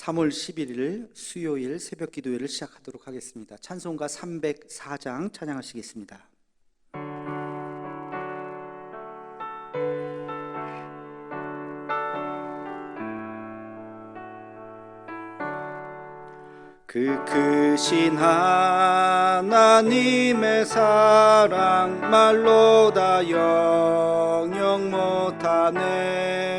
3월 11일 수요일 새벽 기도회를 시작하도록 하겠습니다. 찬송가 304장 찬양하시겠습니다. 그 크신 하나님의 사랑 말로 다 영영 못하네.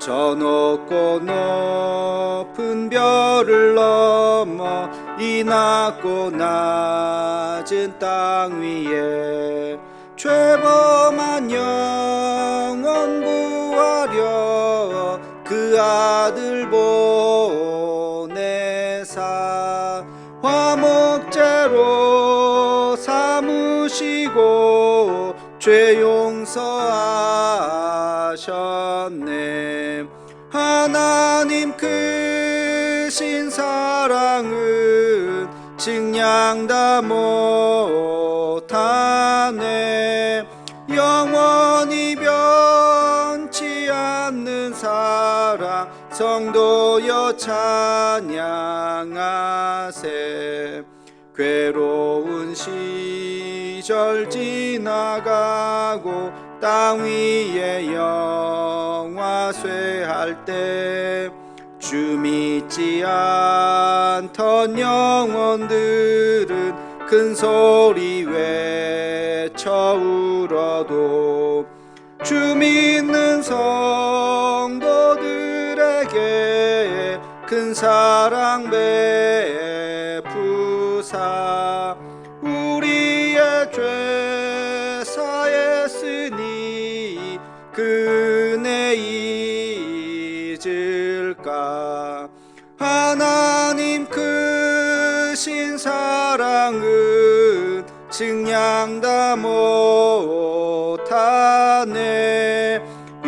저 높고 높은 별을 넘어 이 낮고 낮은 땅 위에 죄범한 영혼 구하려 그 아들 보내사 화목제로 삼으시고 죄 용서하셨네. 하나님 크신 사랑은 증량 다 못하네. 영원히 변치 않는 사랑 성도여 찬양하세. 괴로운 시절 지나가고 땅 위에 영화쇠할 때 주 믿지 않던 영혼들은 큰 소리 외쳐 울어도 주 믿는 성도들에게 큰 사랑 베푸사 우리의 죄 사했으니 그 은혜 잊을까. 하나님 크신 사랑은 증량 다 못하네.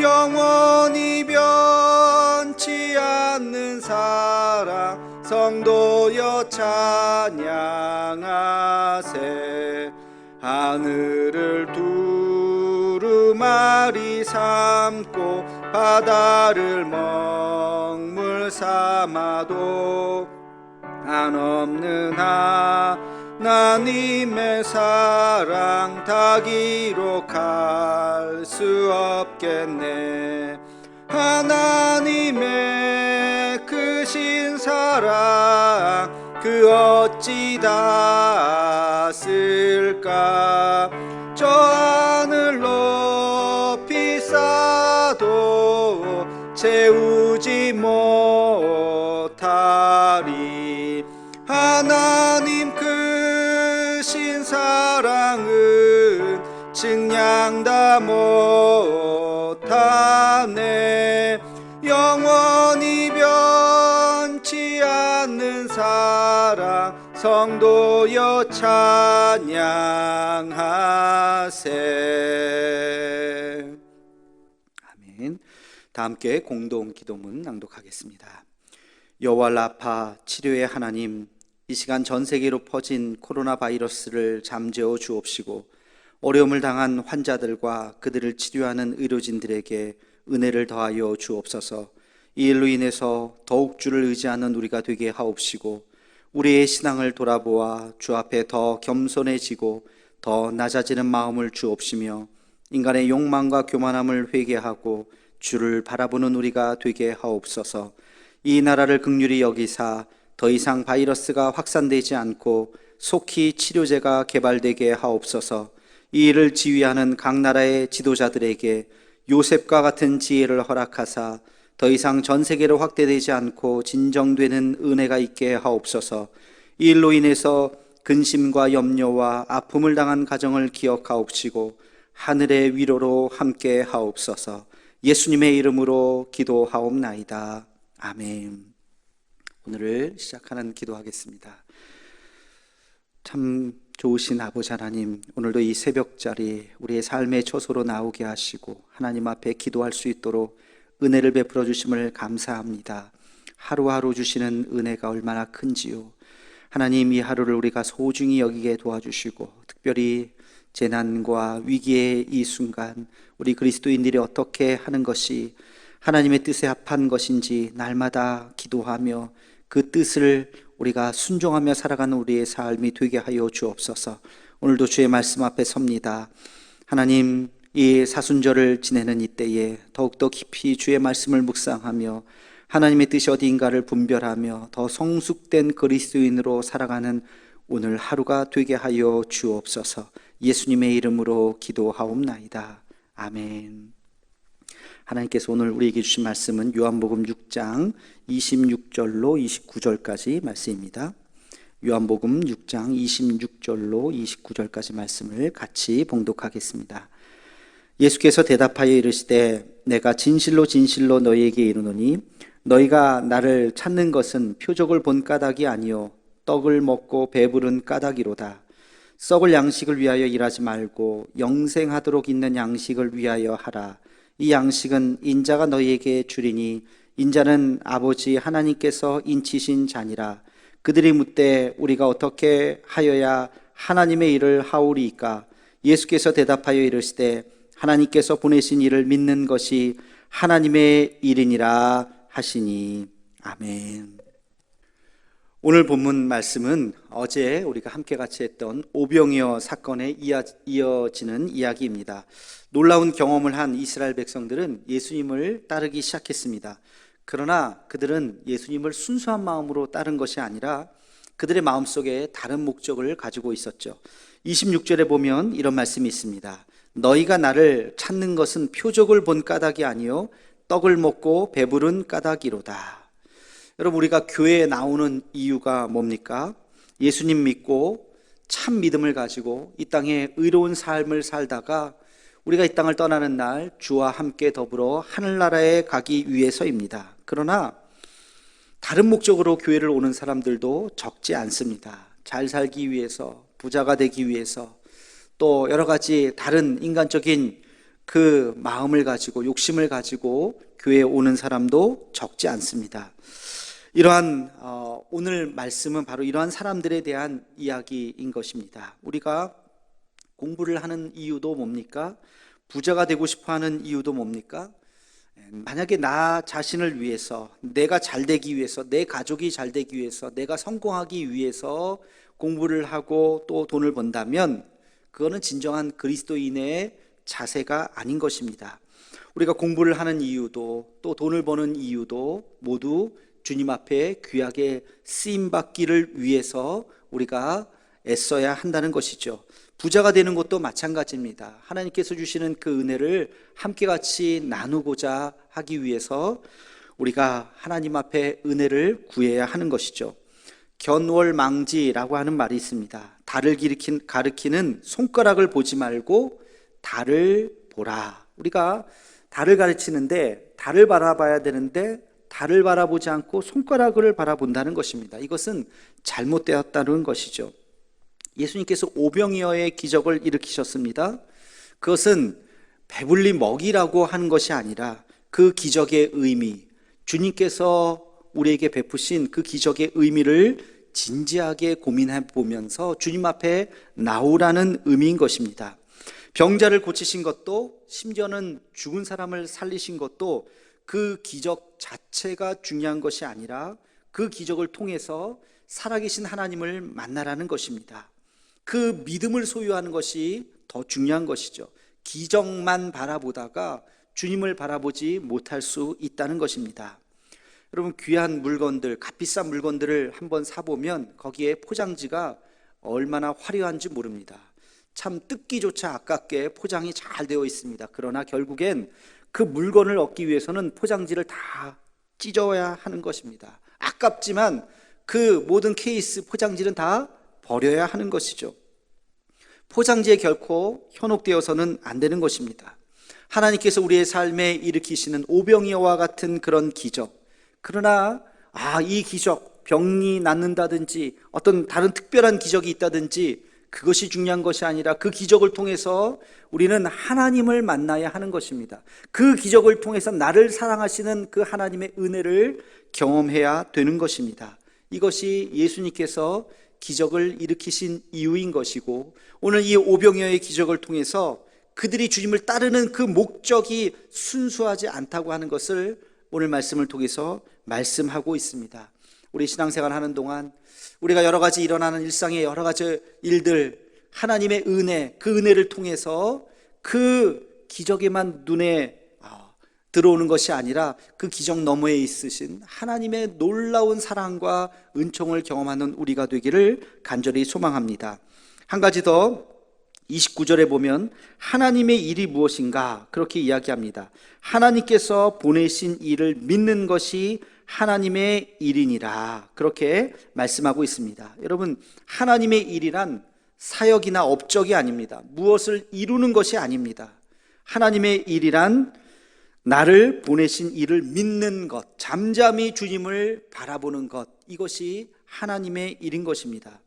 영원히 변치 않는 사랑 성도여 찬양하세. 하늘을 두루마리 삼고 바다를 먹물 삼아도 한없는 하나님의 사랑 다 기록할 수 없겠네. 하나님의 크신 사랑 그 어찌 다 쓸까. 저 하늘 높이 쌓아도 채우지 못하리. 하나님 크신 사랑은 증량 다 못하네. 영원히 변치 않는 사랑 성도여 찬양하세. 아멘. 다 함께 공동 기도문 낭독하겠습니다. 여호와 라파 치료의 하나님, 이 시간 전 세계로 퍼진 코로나 바이러스를 잠재워 주옵시고 어려움을 당한 환자들과 그들을 치료하는 의료진들에게 은혜를 더하여 주옵소서. 이 일로 인해서 더욱 주를 의지하는 우리가 되게 하옵시고 우리의 신앙을 돌아보아 주 앞에 더 겸손해지고 더 낮아지는 마음을 주옵시며 인간의 욕망과 교만함을 회개하고 주를 바라보는 우리가 되게 하옵소서. 이 나라를 긍휼히 여기사 더 이상 바이러스가 확산되지 않고 속히 치료제가 개발되게 하옵소서. 이 일을 지휘하는 각 나라의 지도자들에게 요셉과 같은 지혜를 허락하사 더 이상 전 세계로 확대되지 않고 진정되는 은혜가 있게 하옵소서. 이 일로 인해서 근심과 염려와 아픔을 당한 가정을 기억하옵시고 하늘의 위로로 함께 하옵소서. 예수님의 이름으로 기도하옵나이다. 아멘. 오늘을 시작하는 기도하겠습니다. 참 좋으신 아버지 하나님, 오늘도 이 새벽자리 우리의 삶의 초소로 나오게 하시고 하나님 앞에 기도할 수 있도록 은혜를 베풀어 주심을 감사합니다. 하루하루 주시는 은혜가 얼마나 큰지요. 하나님, 이 하루를 우리가 소중히 여기게 도와주시고 특별히 재난과 위기의 이 순간 우리 그리스도인들이 어떻게 하는 것이 하나님의 뜻에 합한 것인지 날마다 기도하며 그 뜻을 우리가 순종하며 살아가는 우리의 삶이 되게 하여 주옵소서. 오늘도 주의 말씀 앞에 섭니다. 하나님, 이 사순절을 지내는 이때에 더욱더 깊이 주의 말씀을 묵상하며 하나님의 뜻이 어디인가를 분별하며 더 성숙된 그리스도인으로 살아가는 오늘 하루가 되게 하여 주옵소서. 예수님의 이름으로 기도하옵나이다. 아멘. 하나님께서 오늘 우리에게 주신 말씀은 요한복음 6장 26절로 29절까지 말씀입니다. 요한복음 6장 26절로 29절까지 말씀을 같이 봉독하겠습니다. 예수께서 대답하여 이르시되 내가 진실로 진실로 너희에게 이르노니 너희가 나를 찾는 것은 표적을 본 까닭이 아니요 떡을 먹고 배부른 까닭이로다. 썩을 양식을 위하여 일하지 말고 영생하도록 있는 양식을 위하여 하라. 이 양식은 인자가 너희에게 주리니 인자는 아버지 하나님께서 인치신 자니라. 그들이 묻되 우리가 어떻게 하여야 하나님의 일을 하오리이까? 예수께서 대답하여 이르시되 하나님께서 보내신 이를 믿는 것이 하나님의 일이니라 하시니. 아멘. 오늘 본문 말씀은 어제 우리가 함께 같이 했던 오병이어 사건에 이어지는 이야기입니다. 놀라운 경험을 한 이스라엘 백성들은 예수님을 따르기 시작했습니다. 그러나 그들은 예수님을 순수한 마음으로 따른 것이 아니라 그들의 마음속에 다른 목적을 가지고 있었죠. 26절에 보면 이런 말씀이 있습니다. 너희가 나를 찾는 것은 표적을 본 까닭이 아니요 떡을 먹고 배부른 까닭이로다. 여러분, 우리가 교회에 나오는 이유가 뭡니까? 예수님 믿고 참 믿음을 가지고 이 땅에 의로운 삶을 살다가 우리가 이 땅을 떠나는 날 주와 함께 더불어 하늘나라에 가기 위해서입니다. 그러나 다른 목적으로 교회를 오는 사람들도 적지 않습니다. 잘 살기 위해서, 부자가 되기 위해서, 또 여러 가지 다른 인간적인 그 마음을 가지고 욕심을 가지고 교회에 오는 사람도 적지 않습니다. 이러한 오늘 말씀은 바로 이러한 사람들에 대한 이야기인 것입니다. 우리가 공부를 하는 이유도 뭡니까? 부자가 되고 싶어하는 이유도 뭡니까? 만약에 나 자신을 위해서, 내가 잘 되기 위해서, 내 가족이 잘 되기 위해서, 내가 성공하기 위해서 공부를 하고 또 돈을 번다면 그거는 진정한 그리스도인의 자세가 아닌 것입니다. 우리가 공부를 하는 이유도 또 돈을 버는 이유도 모두 주님 앞에 귀하게 쓰임받기를 위해서 우리가 애써야 한다는 것이죠. 부자가 되는 것도 마찬가지입니다. 하나님께서 주시는 그 은혜를 함께 같이 나누고자 하기 위해서 우리가 하나님 앞에 은혜를 구해야 하는 것이죠. 견월망지라고 하는 말이 있습니다. 달을 가리키는 손가락을 보지 말고 달을 보라. 우리가 달을 가르치는데 달을 바라봐야 되는데 달을 바라보지 않고 손가락을 바라본다는 것입니다. 이것은 잘못되었다는 것이죠. 예수님께서 오병이어의 기적을 일으키셨습니다. 그것은 배불리 먹이라고 하는 것이 아니라 그 기적의 의미, 주님께서 우리에게 베푸신 그 기적의 의미를 진지하게 고민해 보면서 주님 앞에 나오라는 의미인 것입니다. 병자를 고치신 것도, 심지어는 죽은 사람을 살리신 것도 그 기적 자체가 중요한 것이 아니라 그 기적을 통해서 살아계신 하나님을 만나라는 것입니다. 그 믿음을 소유하는 것이 더 중요한 것이죠. 기적만 바라보다가 주님을 바라보지 못할 수 있다는 것입니다. 여러분, 귀한 물건들, 값비싼 물건들을 한번 사보면 거기에 포장지가 얼마나 화려한지 모릅니다. 참 뜯기조차 아깝게 포장이 잘 되어 있습니다. 그러나 결국엔 그 물건을 얻기 위해서는 포장지를 다 찢어야 하는 것입니다. 아깝지만 그 모든 케이스 포장지는 다 버려야 하는 것이죠. 포장지에 결코 현혹되어서는 안 되는 것입니다. 하나님께서 우리의 삶에 일으키시는 오병이어와 같은 그런 기적, 그러나 이 기적, 병이 낫는다든지 어떤 다른 특별한 기적이 있다든지 그것이 중요한 것이 아니라 그 기적을 통해서 우리는 하나님을 만나야 하는 것입니다. 그 기적을 통해서 나를 사랑하시는 그 하나님의 은혜를 경험해야 되는 것입니다. 이것이 예수님께서 기적을 일으키신 이유인 것이고, 오늘 이 오병이어의 기적을 통해서 그들이 주님을 따르는 그 목적이 순수하지 않다고 하는 것을 오늘 말씀을 통해서 말씀하고 있습니다. 우리 신앙생활 하는 동안 우리가 여러 가지 일어나는 일상의 여러 가지 일들, 하나님의 은혜, 그 은혜를 통해서 그 기적에만 눈에 들어오는 것이 아니라 그 기적 너머에 있으신 하나님의 놀라운 사랑과 은총을 경험하는 우리가 되기를 간절히 소망합니다. 한 가지 더 29절에 보면 하나님의 일이 무엇인가 그렇게 이야기합니다. 하나님께서 보내신 일을 믿는 것이 하나님의 일이니라 그렇게 말씀하고 있습니다. 여러분, 하나님의 일이란 사역이나 업적이 아닙니다. 무엇을 이루는 것이 아닙니다. 하나님의 일이란 나를 보내신 이를 믿는 것, 잠잠히 주님을 바라보는 것, 이것이 하나님의 일인 것입니다.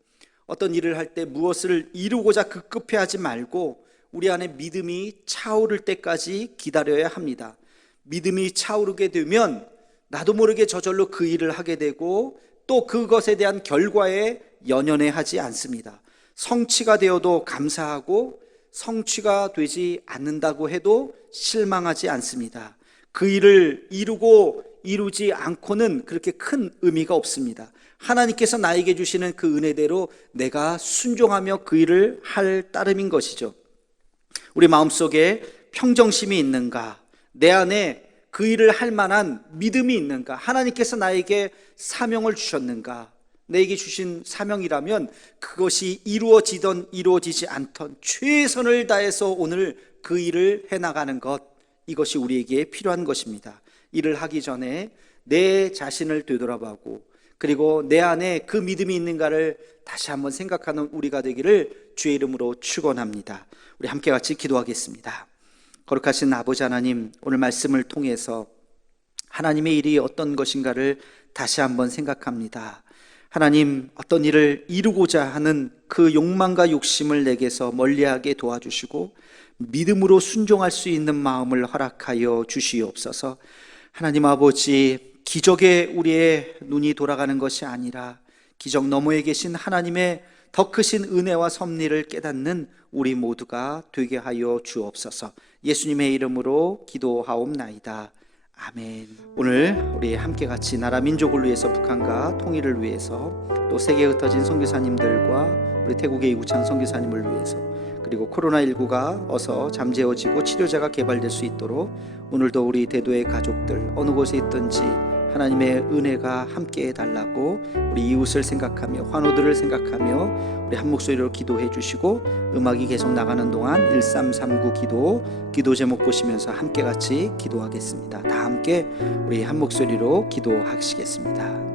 어떤 일을 할 때 무엇을 이루고자 급급해하지 말고 우리 안에 믿음이 차오를 때까지 기다려야 합니다. 믿음이 차오르게 되면 나도 모르게 저절로 그 일을 하게 되고 또 그것에 대한 결과에 연연해하지 않습니다. 성취가 되어도 감사하고 성취가 되지 않는다고 해도 실망하지 않습니다. 그 일을 이루지 않고는 그렇게 큰 의미가 없습니다. 하나님께서 나에게 주시는 그 은혜대로 내가 순종하며 그 일을 할 따름인 것이죠. 우리 마음속에 평정심이 있는가? 내 안에 그 일을 할 만한 믿음이 있는가? 하나님께서 나에게 사명을 주셨는가? 내게 주신 사명이라면 그것이 이루어지던 이루어지지 않던 최선을 다해서 오늘 그 일을 해나가는 것, 이것이 우리에게 필요한 것입니다. 일을 하기 전에 내 자신을 되돌아보고 그리고 내 안에 그 믿음이 있는가를 다시 한번 생각하는 우리가 되기를 주의 이름으로 축원합니다. 우리 함께 같이 기도하겠습니다. 거룩하신 아버지 하나님, 오늘 말씀을 통해서 하나님의 일이 어떤 것인가를 다시 한번 생각합니다. 하나님, 어떤 일을 이루고자 하는 그 욕망과 욕심을 내게서 멀리하게 도와주시고 믿음으로 순종할 수 있는 마음을 허락하여 주시옵소서. 하나님 아버지, 기적에 우리의 눈이 돌아가는 것이 아니라 기적 너머에 계신 하나님의 더 크신 은혜와 섭리를 깨닫는 우리 모두가 되게 하여 주옵소서. 예수님의 이름으로 기도하옵나이다. 아멘. 오늘 우리 함께 같이 나라 민족을 위해서, 북한과 통일을 위해서, 또 세계에 흩어진 선교사님들과 우리 태국의 이구창 선교사님을 위해서, 그리고 코로나19가 어서 잠재워지고 치료제가 개발될 수 있도록 오늘도 우리 대도의 가족들 어느 곳에 있든지 하나님의 은혜가 함께 해달라고 우리 이웃을 생각하며 환우들을 생각하며 우리 한 목소리로 기도해 주시고, 음악이 계속 나가는 동안 1339 기도 제목 보시면서 함께 같이 기도하겠습니다. 다 함께 우리 한 목소리로 기도하시겠습니다.